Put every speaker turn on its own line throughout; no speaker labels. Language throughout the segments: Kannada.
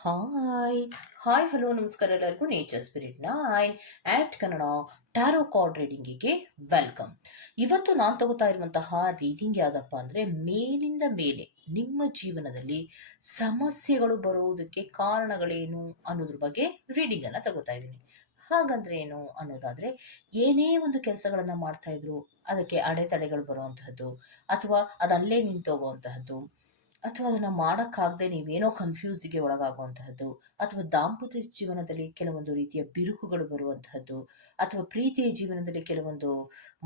ಹಾಯ್ ಹಾಯ್ ಹಲೋ ನಮಸ್ಕಾರ ಎಲ್ಲರಿಗೂ. Nature spirit nine eight Kannada tarot card ರೀಡಿಂಗಿಗೆ welcome ಇವತ್ತು ನಾನು ತಗೋತಾ ಇರುವಂತಹ ರೀಡಿಂಗ್ ಯಾವುದಪ್ಪ ಅಂದರೆ ಮೇಲಿಂದ ಮೇಲೆ ನಿಮ್ಮ ಜೀವನದಲ್ಲಿ ಸಮಸ್ಯೆಗಳು ಬರುವುದಕ್ಕೆ ಕಾರಣಗಳೇನು ಅನ್ನೋದ್ರ ಬಗ್ಗೆ ರೀಡಿಂಗನ್ನು ತಗೋತಾ ಇದ್ದೀನಿ. ಹಾಗಂದ್ರೆ ಏನು ಅನ್ನೋದಾದರೆ ಏನೇ ಒಂದು ಕೆಲಸಗಳನ್ನು ಮಾಡ್ತಾ ಇದ್ರು ಅದಕ್ಕೆ ಅಡೆತಡೆಗಳು ಬರುವಂತಹದ್ದು ಅಥವಾ ಅದಲ್ಲೇ ನಿಂತೋಗುವಂತಹದ್ದು ಅಥವಾ ಅದನ್ನು ಮಾಡೋಕ್ಕಾಗದೆ ನೀವೇನೋ ಕನ್ಫ್ಯೂಸ್ಗೆ ಒಳಗಾಗುವಂತಹದ್ದು, ಅಥವಾ ದಾಂಪತ್ಯ ಜೀವನದಲ್ಲಿ ಕೆಲವೊಂದು ರೀತಿಯ ಬಿರುಕುಗಳು ಬರುವಂತಹದ್ದು, ಅಥವಾ ಪ್ರೀತಿಯ ಜೀವನದಲ್ಲಿ ಕೆಲವೊಂದು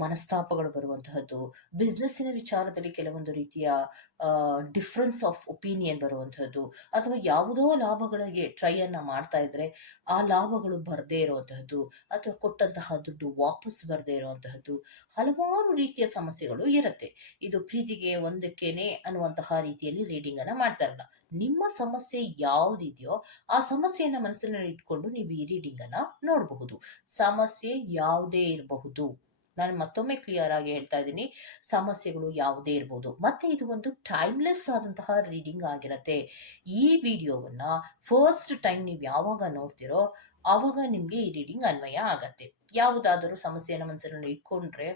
ಮನಸ್ತಾಪಗಳು ಬರುವಂತಹದ್ದು ಬಿಸ್ನೆಸ್ಸಿನ ವಿಚಾರದಲ್ಲಿ ಕೆಲವೊಂದು ರೀತಿಯ ಡಿಫ್ರೆನ್ಸ್ ಆಫ್ ಒಪಿನಿಯನ್ ಬರುವಂತಹದ್ದು, ಅಥವಾ ಯಾವುದೋ ಲಾಭಗಳಿಗೆ ಟ್ರೈಯನ್ನು ಮಾಡ್ತಾ ಇದ್ರೆ ಆ ಲಾಭಗಳು ಬರದೇ ಇರುವಂತಹದ್ದು, ಅಥವಾ ಕೊಟ್ಟಂತಹ ದುಡ್ಡು ವಾಪಸ್ ಬರದೇ ಇರುವಂತಹದ್ದು, ಹಲವಾರು ರೀತಿಯ ಸಮಸ್ಯೆಗಳು ಇರುತ್ತೆ. ಇದು ಪ್ರೀತಿಗೆ ಒಂದಕ್ಕೇನೆ ಅನ್ನುವಂತಹ ರೀತಿಯಲ್ಲಿ ರೀಡಿಂಗ್ ಅನ್ನ ಮಾಡ್ತಾರಲ್ಲ ನಿಮ್ಮ ಸಮಸ್ಯೆ ಯಾವುದಿದೆಯೋ ಆ ಸಮಸ್ಯೆಯನ್ನ ಮನಸ್ಸಿನಲ್ಲಿ ಇಟ್ಕೊಂಡು ನೀವು ಈ ರೀಡಿಂಗ್ ಅನ್ನ ನೋಡಬಹುದು. ಸಮಸ್ಯೆ ಯಾವುದೇ ಇರಬಹುದು. ನಾನು ಮತ್ತೊಮ್ಮೆ ಕ್ಲಿಯರ್ ಆಗಿ ಹೇಳ್ತಾ ಇದ್ದೀನಿ. ಸಮಸ್ಯೆಗಳು ಯಾವುದೇ ಇರಬಹುದು ಮತ್ತೆ ಇದು ಒಂದು ಟೈಮ್ಲೆಸ್ ಆದಂತಹ ರೀಡಿಂಗ್ ಆಗಿರತ್ತೆ. ಈ ವಿಡಿಯೋವನ್ನ ಫಸ್ಟ್ ಟೈಮ್ ನೀವು ಯಾವಾಗ ನೋಡ್ತಿರೋ ಆವಾಗ ನಿಮಗೆ ಈ ರೀಡಿಂಗ್ ಅನ್ವಯ ಆಗತ್ತೆ. ಯಾವುದಾದರೂ ಸಮಸ್ಯೆಯನ್ನು ಮನಸ್ಸಿನಲ್ಲಿ ಇಟ್ಕೊಂಡ್ರೆ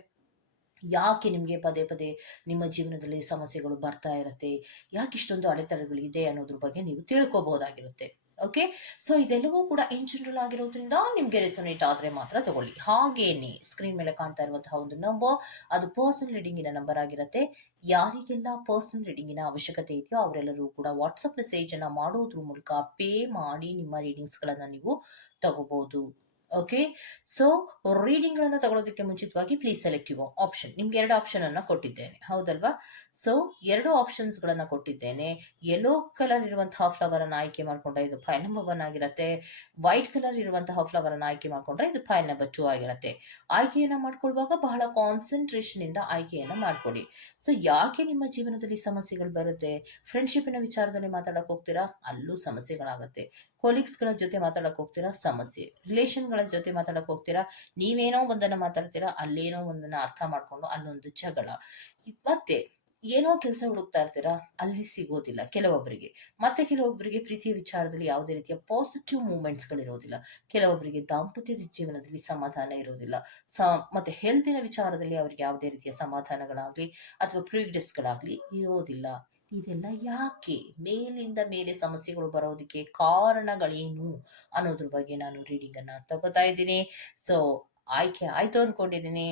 ಯಾಕೆ ನಿಮಗೆ ಪದೇ ಪದೇ ನಿಮ್ಮ ಜೀವನದಲ್ಲಿ ಸಮಸ್ಯೆಗಳು ಬರ್ತಾ ಇರುತ್ತೆ? ಯಾಕೆ ಇಷ್ಟೊಂದು ಅಡೆತಡೆಗಳು ಇದೆ ಅನ್ನೋದ್ರ ಬಗ್ಗೆ ನೀವು ತಿಳ್ಕೊಬಹುದಾಗಿರುತ್ತೆ. ಓಕೆ ಸೊ ಇದೆಲ್ಲವೂ ಕೂಡ ಇನ್ ಜನರಲ್ ಆಗಿರೋದ್ರಿಂದ ನಿಮಗೆ ರೆಸೊನೇಟ್ ಆದರೆ ಮಾತ್ರ ತಗೊಳ್ಳಿ. ಹಾಗೇನೆ ಸ್ಕ್ರೀನ್ ಮೇಲೆ ಕಾಣ್ತಾ ಇರುವಂತಹ ಒಂದು ನಂಬರ್ ಅದು ಪರ್ಸನಲ್ ರೀಡಿಂಗಿನ ನಂಬರ್ ಆಗಿರುತ್ತೆ. ಯಾರಿಗೆಲ್ಲ ಪರ್ಸನಲ್ ರೀಡಿಂಗಿನ ಅವಶ್ಯಕತೆ ಇದೆಯೋ ಅವರೆಲ್ಲರೂ ಕೂಡ ವಾಟ್ಸಪ್ ಮೆಸೇಜನ್ನು ಮಾಡೋದ್ರ ಮೂಲಕ ಪೇ ಮಾಡಿ ನಿಮ್ಮ ರೀಡಿಂಗ್ಸ್ಗಳನ್ನು ನೀವು ತಗೋಬಹುದು. ಓಕೆ ಸೊ ರೀಡಿಂಗ್ಗಳನ್ನು ತಗೊಳ್ಳೋದಕ್ಕೆ ಮುಂಚಿತವಾಗಿ ಪ್ಲೀಸ್ ಸೆಲೆಕ್ಟ್ ಯುವ ಆಪ್ಷನ್ ನಿಮ್ಗೆ ಎರಡು ಆಪ್ಷನ್ ಅನ್ನ ಕೊಟ್ಟಿದ್ದೇನೆ. ಹೌದಲ್ವಾ? ಸೊ ಎರಡು ಆಪ್ಷನ್ಸ್ ಗಳನ್ನ ಕೊಟ್ಟಿದ್ದೇನೆ. ಯೆಲ್ಲೋ ಕಲರ್ ಇರುವಂತಹ ಫ್ಲವರ್ ಅನ್ನ ಆಯ್ಕೆ ಮಾಡ್ಕೊಂಡ್ರೆ ಇದು ಫೈಲ್ ನಂಬರ್ ಒನ್ ಆಗಿರುತ್ತೆ. ವೈಟ್ ಕಲರ್ ಇರುವಂತಹ ಫ್ಲವರ್ ಅನ್ನು ಆಯ್ಕೆ ಮಾಡ್ಕೊಂಡ್ರೆ ಇದು ಫೈಲ್ ನಂಬರ್ ಟೂ ಆಗಿರುತ್ತೆ. ಆಯ್ಕೆಯನ್ನ ಮಾಡ್ಕೊಳ್ಳುವಾಗ ಬಹಳ ಕಾನ್ಸಂಟ್ರೇಷನ್ ಇಂದ ಆಯ್ಕೆಯನ್ನ ಮಾಡ್ಕೊಡಿ ಸೊ ಯಾಕೆ ನಿಮ್ಮ ಜೀವನದಲ್ಲಿ ಸಮಸ್ಯೆಗಳು ಬರುತ್ತೆ? ಫ್ರೆಂಡ್ಶಿಪ್ನ ವಿಚಾರದಲ್ಲಿ ಮಾತಾಡಕ್ ಹೋಗ್ತೀರಾ? ಅಲ್ಲೂ ಸಮಸ್ಯೆಗಳಾಗತ್ತೆ. ಕೊಲೀಗ್ಸ್ಗಳ ಜೊತೆ ಮಾತಾಡಕ್ಕೆ ಹೋಗ್ತೀರಾ? ಸಮಸ್ಯೆ. ರಿಲೇಷನ್ಗಳ ಜೊತೆ ಮಾತಾಡಕ್ಕೆ ಹೋಗ್ತೀರಾ? ನೀವೇನೋ ಒಂದನ್ನ ಮಾತಾಡ್ತೀರಾ? ಅಲ್ಲೇನೋ ಒಂದನ್ನ ಅರ್ಥ ಮಾಡ್ಕೊಂಡು ಅಲ್ಲೊಂದು ಜಗಳ. ಮತ್ತೆ ಏನೋ ಕೆಲಸ ಹುಡುಕ್ತಾ ಇರ್ತೀರಾ? ಅಲ್ಲಿ ಸಿಗೋದಿಲ್ಲ ಕೆಲವೊಬ್ಬರಿಗೆ ಮತ್ತೆ ಕೆಲವೊಬ್ಬರಿಗೆ ಪ್ರೀತಿಯ ವಿಚಾರದಲ್ಲಿ ಯಾವುದೇ ರೀತಿಯ ಪಾಸಿಟಿವ್ ಮೂಮೆಂಟ್ಸ್ಗಳಿರೋದಿಲ್ಲ ಕೆಲವೊಬ್ಬರಿಗೆ ದಾಂಪತ್ಯ ಜೀವನದಲ್ಲಿ ಸಮಾಧಾನ ಇರೋದಿಲ್ಲ. ಸ, ಮತ್ತೆ ಹೆಲ್ತಿನ ವಿಚಾರದಲ್ಲಿ ಅವರಿಗೆ ಯಾವುದೇ ರೀತಿಯ ಸಮಾಧಾನಗಳಾಗಲಿ ಅಥವಾ ಪ್ರೀಗ್ರೆಸ್ಗಳಾಗ್ಲಿ ಇರೋದಿಲ್ಲ. ಇದೆಲ್ಲ ಯಾಕೆ ಮೇಲಿಂದ ಮೇಲೆ ಸಮಸ್ಯೆಗಳು ಬರೋದಕ್ಕೆ ಕಾರಣಗಳೇನು ಅನ್ನೋದ್ರ ಬಗ್ಗೆ ನಾನು ರೀಡಿಂಗ್ ಅನ್ನ ತಗೋತಾ ಇದ್ದೀನಿ. ಸೊ ಆಯ್ಕೆ ಆಯ್ತು ಅನ್ಕೊಂಡಿದ್ದೀನಿ.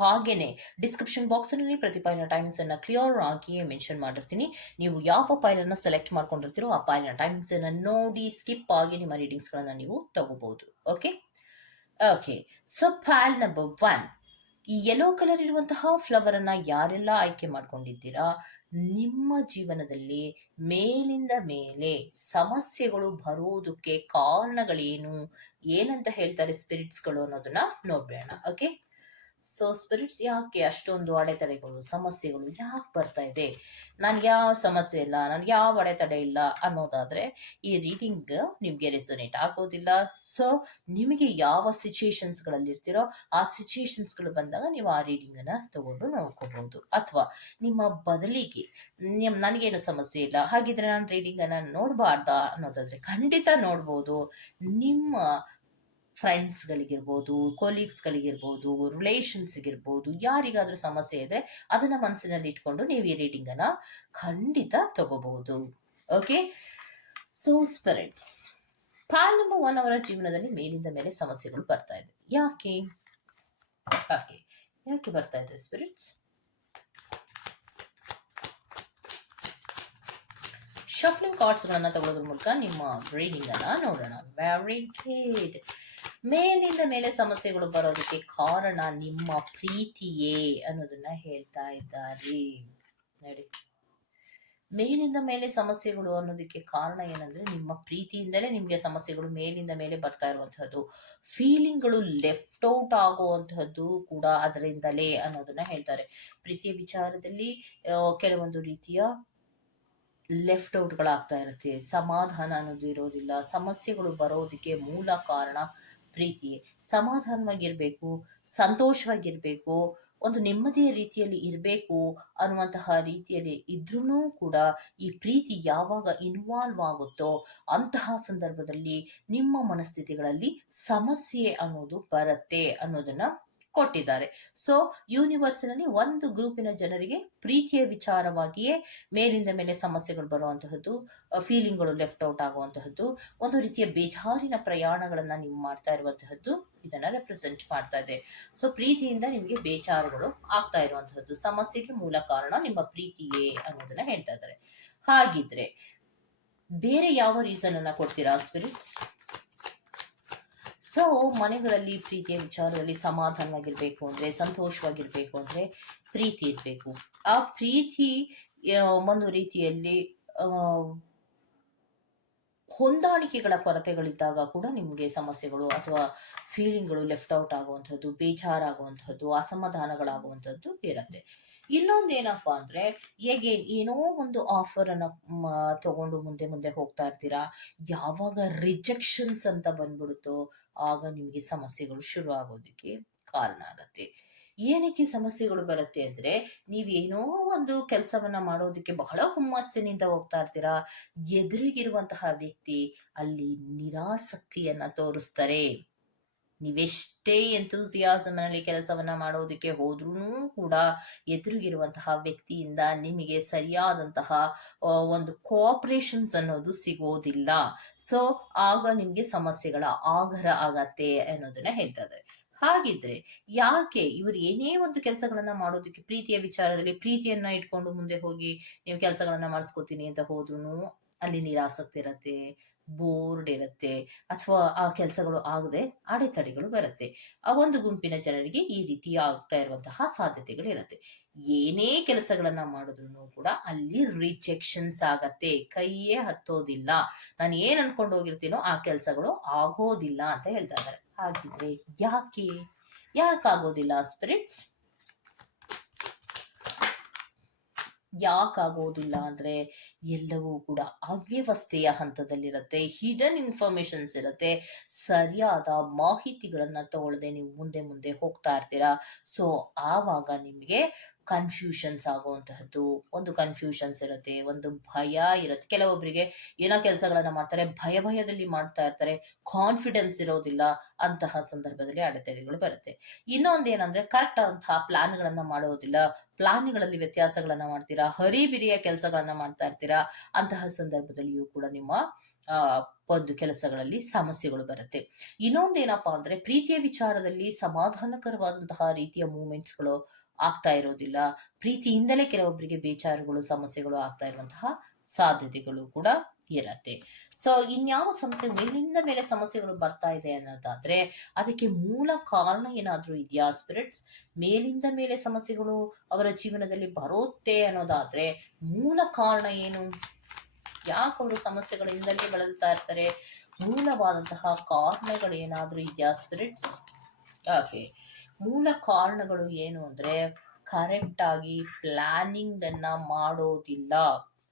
ಹಾಗೇನೆ ಡಿಸ್ಕ್ರಿಪ್ಷನ್ ಬಾಕ್ಸ್ನಲ್ಲಿ ಪ್ರತಿ ಪೈಲ್ ಟೈಮಿಂಗ್ಸ್ ಅನ್ನ ಕ್ಲಿಯರ್ ಆಗಿ ಮೆನ್ಷನ್ ಮಾಡಿರ್ತೀನಿ. ನೀವು ಯಾವ ಫೈಲ್ ಅನ್ನ ಸೆಲೆಕ್ಟ್ ಮಾಡ್ಕೊಂಡಿರ್ತೀರೋ ಆ ಪೈಲ್ ಟೈಮಿಂಗ್ಸ್ ಅನ್ನ ನೋಡಿ ಸ್ಕಿಪ್ ಆಗಿ ನಿಮ್ಮ ರೀಡಿಂಗ್ಸ್ ಗಳನ್ನ ನೀವು ತಗೋಬಹುದು. Okay okay so pile number one ಈ ಯೆಲ್ಲೋ ಕಲರ್ ಇರುವಂತಹ ಫ್ಲವರ್ ಅನ್ನ ಯಾರೆಲ್ಲ ಆಯ್ಕೆ ಮಾಡ್ಕೊಂಡಿದ್ದೀರಾ? ನಿಮ್ಮ ಜೀವನದಲ್ಲಿ ಮೇಲಿಂದ ಮೇಲೆ ಸಮಸ್ಯೆಗಳು ಬರೋದಕ್ಕೆ ಕಾರಣಗಳೇನು? ಏನಂತ ಹೇಳ್ತಾರೆ ಸ್ಪಿರಿಟ್ಸ್ಗಳು ಅನ್ನೋದನ್ನ ನೋಡ್ಬೇಡ ಓಕೆ ಸೊ ಸ್ಪಿರಿಟ್ಸ್ ಯಾಕೆ ಅಷ್ಟೊಂದು ಅಡೆತಡೆಗಳು, ಸಮಸ್ಯೆಗಳು ಯಾಕೆ ಬರ್ತಾ ಇದೆ? ನನಗೆ ಯಾವ ಸಮಸ್ಯೆ ಇಲ್ಲ ನನ್ಗೆ ಯಾವ ಅಡೆತಡೆ ಇಲ್ಲ ಅನ್ನೋದಾದರೆ ಈ ರೀಡಿಂಗ್ ನಿಮಗೆ ರೆಸೊನೇಟ್ ಆಗೋದಿಲ್ಲ. ಸೊ ನಿಮಗೆ ಯಾವ ಸಿಚುಯೇಷನ್ಸ್ಗಳಲ್ಲಿ ಇರ್ತೀರೋ ಆ ಸಿಚುಯೇಷನ್ಸ್ಗಳು ಬಂದಾಗ ನೀವು ಆ ರೀಡಿಂಗನ್ನು ತಗೊಂಡು ನೋಡ್ಕೋಬಹುದು ಅಥವಾ ನಿಮ್ಮ ಬದಲಿಗೆ ನಿಮ್, ನನಗೇನು ಸಮಸ್ಯೆ ಇಲ್ಲ, ಹಾಗಿದ್ರೆ ನಾನು ರೀಡಿಂಗನ್ನು ನೋಡಬಾರ್ದಾ ಅನ್ನೋದಾದರೆ ಖಂಡಿತ ನೋಡ್ಬೋದು. ನಿಮ್ಮ ಫ್ರೆಂಡ್ಸ್ಗಳಿಗಿರ್ಬೋದು ಕೊಲೀಗ್ಸ್ಗಳಿಗಿರ್ಬೋದು ರಿಲೇಷನ್ಸ್ಗಿರ್ಬೋದು ಯಾರಿಗಾದರೂ ಸಮಸ್ಯೆ ಇದ್ರೆ ಅದನ್ನು ಮನಸ್ಸಿನಲ್ಲಿ ಇಟ್ಕೊಂಡು ನೀವು ಈ ರೀಡಿಂಗನ್ನು ಖಂಡಿತ ತಗೋಬಹುದು. Okay so spirits pile number one ಅವರ ಜೀವನದಲ್ಲಿ ಮೇಲಿಂದ ಮೇಲೆ ಸಮಸ್ಯೆಗಳು ಬರ್ತಾ ಇದೆ. ಯಾಕೆ? ಯಾಕೆ? ಯಾಕೆ ಬರ್ತಾ ಇದೆ ಸ್ಪಿರಿಟ್ಸ್ ಶಫ್ಲಿಂಗ್ ಕಾರ್ಡ್ಸ್ಗಳನ್ನು ತಗೊಳ್ಳೋದ್ರ ಮೂಲಕ ನಿಮ್ಮ ರೀಡಿಂಗನ್ನು ನೋಡೋಣ. ವೆರಿ ಗುಡ್ ಮೇಲಿಂದ ಮೇಲೆ ಸಮಸ್ಯೆಗಳು ಬರೋದಕ್ಕೆ ಕಾರಣ ನಿಮ್ಮ ಪ್ರೀತಿಯೇ ಅನ್ನೋದನ್ನ ಹೇಳ್ತಾ ಇದ್ದಾರೆ. ನೋಡಿ. ಮೇಲಿಂದ ಮೇಲೆ ಸಮಸ್ಯೆಗಳು ಅನ್ನೋದಕ್ಕೆ ಕಾರಣ ಏನಂದ್ರೆ ನಿಮ್ಮ ಪ್ರೀತಿಯಿಂದಲೇ ನಿಮಗೆ ಸಮಸ್ಯೆಗಳು ಮೇಲಿಂದ ಮೇಲೆ ಬರ್ತಾ ಇರುವಂತಹದ್ದು. ಫೀಲಿಂಗ್ಗಳು ಲೆಫ್ಟ್ ಔಟ್ ಆಗುವಂತಹದ್ದು ಕೂಡ ಅದರಿಂದಲೇ ಅನ್ನೋದನ್ನ ಹೇಳ್ತಾರೆ. ಪ್ರೀತಿಯ ವಿಚಾರದಲ್ಲಿ ಕೆಲವೊಂದು ರೀತಿಯ ಲೆಫ್ಟ್ ಔಟ್ಗಳಾಗ್ತಾ ಇರುತ್ತೆ. ಸಮಾಧಾನ ಅನ್ನೋದು ಇರೋದಿಲ್ಲ. ಸಮಸ್ಯೆಗಳು ಬರೋದಕ್ಕೆ ಮೂಲ ಕಾರಣ ಪ್ರೀತಿ, ಸಮಾಧಾನವಾಗಿರಬೇಕು, ಸಂತೋಷವಾಗಿರಬೇಕು, ಒಂದು ನೆಮ್ಮದಿಯ ರೀತಿಯಲ್ಲಿ ಇರಬೇಕು ಅನ್ನುವಂತಹ ರೀತಿಯಲ್ಲಿ ಇದ್ರೂ ಕೂಡ ಈ ಪ್ರೀತಿ ಯಾವಾಗ ಇನ್ವಾಲ್ವ್ ಆಗುತ್ತೋ ಅಂತಹ ಸಂದರ್ಭದಲ್ಲಿ ನಿಮ್ಮ ಮನಸ್ಥಿತಿಗಳಲ್ಲಿ ಸಮಸ್ಯೆ ಅನ್ನೋದು ಬರುತ್ತೆ ಅನ್ನೋದನ್ನ ಕೊಟ್ಟಿದ್ದಾರೆ. ಸೊ ಯೂನಿವರ್ಸ್ನಲ್ಲಿ ಒಂದು ಗ್ರೂಪಿನ ಜನರಿಗೆ ಪ್ರೀತಿಯ ವಿಚಾರವಾಗಿಯೇ ಮೇಲಿಂದ ಮೇಲೆ ಸಮಸ್ಯೆಗಳು ಬರುವಂತಹದ್ದು ಫೀಲಿಂಗ್ಗಳು ಲೆಫ್ಟ್ ಔಟ್ ಆಗುವಂತಹದ್ದು, ಒಂದು ರೀತಿಯ ಬೇಜಾರಿನ ಪ್ರಯಾಣಗಳನ್ನು ನೀವು ಮಾಡ್ತಾ ಇರುವಂತಹದ್ದು ಇದನ್ನ ರೆಪ್ರೆಸೆಂಟ್ ಮಾಡ್ತಾ ಇದೆ. ಸೊ ಪ್ರೀತಿಯಿಂದ ನಿಮಗೆ ಬೇಜಾರುಗಳು ಆಗ್ತಾ ಇರುವಂತಹದ್ದು, ಸಮಸ್ಯೆಗೆ ಮೂಲ ಕಾರಣ ನಿಮ್ಮ ಪ್ರೀತಿಯೇ ಅನ್ನೋದನ್ನ ಹೇಳ್ತಾ ಇದ್ದಾರೆ. ಹಾಗಿದ್ರೆ, ಬೇರೆ ಯಾವ ರೀಸನ್ ಅನ್ನ ಕೊಡ್ತೀರಾ ಸ್ಪಿರಿಟ್ಸ್ ಸೊ ಮನೆಗಳಲ್ಲಿ ಪ್ರೀತಿಯ ವಿಚಾರದಲ್ಲಿ ಸಮಾಧಾನವಾಗಿರಬೇಕು ಅಂದ್ರೆ, ಸಂತೋಷವಾಗಿರಬೇಕು ಅಂದ್ರೆ ಪ್ರೀತಿ ಇರಬೇಕು. ಆ ಪ್ರೀತಿ ಒಂದು ರೀತಿಯಲ್ಲಿ ಹೊಂದಾಣಿಕೆಗಳ ಕೊರತೆಗಳಿದ್ದಾಗ ಕೂಡ ನಿಮಗೆ ಸಮಸ್ಯೆಗಳು ಅಥವಾ ಫೀಲಿಂಗ್ಗಳು ಲೆಫ್ಟ್ ಔಟ್ ಆಗುವಂಥದ್ದು, ಬೇಜಾರಾಗುವಂಥದ್ದು, ಅಸಮಾಧಾನಗಳಾಗುವಂಥದ್ದು ಇರುತ್ತೆ. ಇನ್ನೊಂದೇನಪ್ಪ ಅಂದ್ರೆ, ಹೇಗೆ ಏನೋ ಒಂದು ಆಫರ್ ಅನ್ನ ತಗೊಂಡು ಮುಂದೆ ಮುಂದೆ ಹೋಗ್ತಾ ಇರ್ತೀರಾ, ಯಾವಾಗ ರಿಜೆಕ್ಷನ್ಸ್ ಅಂತ ಬಂದ್ಬಿಡುತ್ತೋ, ಆಗ ನಿಮಗೆ ಸಮಸ್ಯೆಗಳು ಶುರು ಆಗೋದಕ್ಕೆ ಕಾರಣ ಆಗತ್ತೆ. ಏನಕ್ಕೆ ಸಮಸ್ಯೆಗಳು ಬರುತ್ತೆ ಅಂದ್ರೆ ನೀವೇನೋ ಒಂದು ಕೆಲಸವನ್ನ ಮಾಡೋದಕ್ಕೆ ಬಹಳ ಹುಮ್ಮಸ್ಸಿನಿಂದ ಹೋಗ್ತಾ ಇರ್ತೀರಾ, ಎದುರಿಗಿರುವಂತಹ ವ್ಯಕ್ತಿ ಅಲ್ಲಿ ನಿರಾಸಕ್ತಿಯನ್ನ ತೋರಿಸ್ತಾರೆ. ನೀವೆಷ್ಟೇ ಎಂತೂಸಿಯಾಸಮ್ನಲ್ಲಿ ಕೆಲಸವನ್ನ ಮಾಡೋದಕ್ಕೆ ಹೋದ್ರೂ ಕೂಡ ಎದುರಿಗಿರುವಂತಹ ವ್ಯಕ್ತಿಯಿಂದ ನಿಮಗೆ ಸರಿಯಾದಂತಹ ಒಂದು ಕೋಆಪರೇಷನ್ಸ್ ಅನ್ನೋದು ಸಿಗೋದಿಲ್ಲ. ಸೊ, ಆಗ ನಿಮ್ಗೆ ಸಮಸ್ಯೆಗಳ ಆಗರ ಆಗತ್ತೆ ಅನ್ನೋದನ್ನ ಹೇಳ್ತಾ ಇದ್ದಾರೆ ಹಾಗಿದ್ರೆ ಯಾಕೆ ಇವರು ಏನೇ ಒಂದು ಕೆಲಸಗಳನ್ನ ಮಾಡೋದಕ್ಕೆ ಪ್ರೀತಿಯ ವಿಚಾರದಲ್ಲಿ ಪ್ರೀತಿಯನ್ನ ಇಟ್ಕೊಂಡು ಮುಂದೆ ಹೋಗಿ, ನೀವು ಕೆಲಸಗಳನ್ನ ಮಾಡಿಸ್ಕೋತೀನಿ ಅಂತ ಹೋದ್ರೂ ಅಲ್ಲಿ ನಿರಾಸಕ್ತಿ ಇರತ್ತೆ, ಬೋರ್ಡ್ ಇರುತ್ತೆ ಅಥವಾ ಆ ಕೆಲಸಗಳು ಆಗದೆ ಅಡೆತಡೆಗಳು ಬರುತ್ತೆ. ಆ ಒಂದು ಗುಂಪಿನ ಜನರಿಗೆ ಈ ರೀತಿ ಆಗ್ತಾ ಇರುವಂತಹ ಸಾಧ್ಯತೆಗಳು ಇರುತ್ತೆ. ಏನೇ ಕೆಲಸಗಳನ್ನ ಮಾಡಿದ್ರು ಕೂಡ ಅಲ್ಲಿ ರಿಜೆಕ್ಷನ್ಸ್ ಆಗತ್ತೆ. ಕೈಯೇ ಹತ್ತೋದಿಲ್ಲ. ನಾನು ಏನ್ ಅನ್ಕೊಂಡು ಹೋಗಿರ್ತೀನೋ ಆ ಕೆಲಸಗಳು ಆಗೋದಿಲ್ಲ ಅಂತ ಹೇಳ್ತಾ ಇದ್ದಾರೆ. ಹಾಗಿದ್ರೆ ಯಾಕೆ? ಯಾಕಾಗೋದಿಲ್ಲ? ಸ್ಪಿರಿಟ್ಸ್ ಯಾಕಾಗೋದಿಲ್ಲ ಅಂದ್ರೆ ಎಲ್ಲವೂ ಕೂಡ ಅವ್ಯವಸ್ಥೆಯ ಹಂತದಲ್ಲಿರುತ್ತೆ. ಹಿಡನ್ ಇನ್ಫಾರ್ಮೇಶನ್ಸ್ ಇರುತ್ತೆ. ಸರಿಯಾದ ಮಾಹಿತಿಗಳನ್ನು ತಗೊಳ್ಳದೆ ನೀವು ಮುಂದೆ ಮುಂದೆ ಹೋಗ್ತಾ ಇರ್ತೀರಾ. ಸೊ ಆವಾಗ ನಿಮಗೆ ಕನ್ಫ್ಯೂಷನ್ಸ್ ಆಗುವಂತಹದ್ದು ಒಂದು ಕನ್ಫ್ಯೂಷನ್ಸ್ ಇರುತ್ತೆ, ಒಂದು ಭಯ ಇರುತ್ತೆ. ಕೆಲವೊಬ್ಬರಿಗೆ ಏನೋ ಕೆಲಸಗಳನ್ನು ಮಾಡ್ತಾರೆ, ಭಯ ಭಯದಲ್ಲಿ ಮಾಡ್ತಾ ಇರ್ತಾರೆ ಕಾನ್ಫಿಡೆನ್ಸ್ ಇರೋದಿಲ್ಲ ಅಂತಹ ಸಂದರ್ಭದಲ್ಲಿ ಅಡೆತಡೆಗಳು ಬರುತ್ತೆ. ಇನ್ನೊಂದು ಏನಂದ್ರೆ ಕರೆಕ್ಟ್ ಆದಂತಹ ಪ್ಲಾನ್ಗಳನ್ನ ಮಾಡೋದಿಲ್ಲ ಪ್ಲಾನ್ಗಳಲ್ಲಿ ವ್ಯತ್ಯಾಸಗಳನ್ನ ಮಾಡ್ತೀರಾ, ಹರಿಬಿರಿಯ ಕೆಲಸಗಳನ್ನ ಮಾಡ್ತಾ ಇರ್ತೀರಾ, ಅಂತಹ ಸಂದರ್ಭದಲ್ಲಿಯೂ ಕೂಡ ನಿಮ್ಮ ಒಂದು ಕೆಲಸಗಳಲ್ಲಿ ಸಮಸ್ಯೆಗಳು ಬರುತ್ತೆ. ಇನ್ನೊಂದೇನಪ್ಪಾ ಅಂದ್ರೆ, ಪ್ರೀತಿಯ ವಿಚಾರದಲ್ಲಿ ಸಮಾಧಾನಕರವಾದಂತಹ ರೀತಿಯ ಮೂಮೆಂಟ್ಸ್ಗಳು ಆಗ್ತಾ ಇರೋದಿಲ್ಲ. ಪ್ರೀತಿಯಿಂದಲೇ ಕೆಲವೊಬ್ಬರಿಗೆ ಬೇಚಾರುಗಳು ಸಮಸ್ಯೆಗಳು ಆಗ್ತಾ ಇರುವಂತಹ ಸಾಧ್ಯತೆಗಳು ಕೂಡ ಇರತ್ತೆ. ಸೊ ಇನ್ಯಾವ ಸಮಸ್ಯೆ ಮೇಲಿಂದ ಮೇಲೆ ಸಮಸ್ಯೆಗಳು ಬರ್ತಾ ಇದೆ ಅನ್ನೋದಾದ್ರೆ, ಅದಕ್ಕೆ ಮೂಲ ಕಾರಣ ಏನಾದ್ರೂ ಇದೆಯಾ ಸ್ಪಿರಿಟ್ಸ್ ಮೇಲಿಂದ ಮೇಲೆ ಸಮಸ್ಯೆಗಳು ಅವರ ಜೀವನದಲ್ಲಿ ಬರುತ್ತೆ ಅನ್ನೋದಾದ್ರೆ, ಮೂಲ ಕಾರಣ ಏನು? ಯಾಕೆ ಅವರು ಸಮಸ್ಯೆಗಳಿಂದಲೇ ಬಳಲ್ತಾ ಇರ್ತಾರೆ? ಮೂಲವಾದಂತಹ ಕಾರಣಗಳು ಏನಾದ್ರೂ ಇದೆಯಾ ಸ್ಪಿರಿಟ್ಸ್ ಓಕೆ ಮೂಲ ಕಾರಣಗಳು ಏನು ಅಂದ್ರೆ ಕರೆಕ್ಟಾಗಿ ಪ್ಲ್ಯಾನಿಂಗನ್ನು ಮಾಡೋದಿಲ್ಲ.